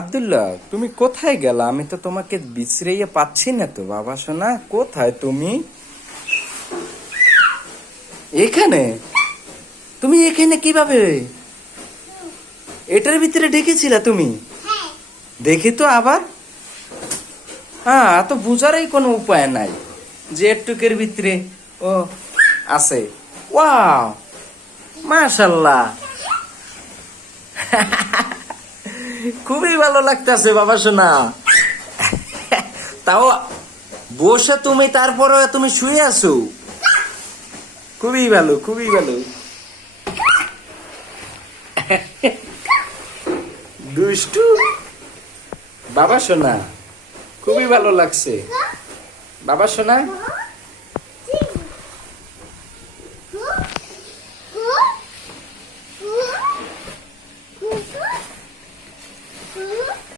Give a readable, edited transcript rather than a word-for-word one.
আব্দুল্লাহ, তুমি কোথায় গেলা? আমি তো তোমাকে বিশ্রাইয়ে পাচ্ছি না তো বাবা সোনা। কোথায় তুমি? এখানে? তুমি এখানে কিভাবে? এটার ভিতরে ঢেকেছিলা তুমি? দেখি তো আবার। হ্যাঁ, এত বুঝারই কোনো উপায় নাই যে এটুকের ভিতরে ও আছে। ওয়াও, মাশাল্লাহ। খুবই ভালো লাগতেছে বাবা সোনা। তাও বসে তুমি, তারপরে তুমি শুয়ে আছো। খুবই ভালো, খুবই ভালো। দুষ্টু বাবা সোনা, খুবই ভালো লাগছে বাবা সোনা।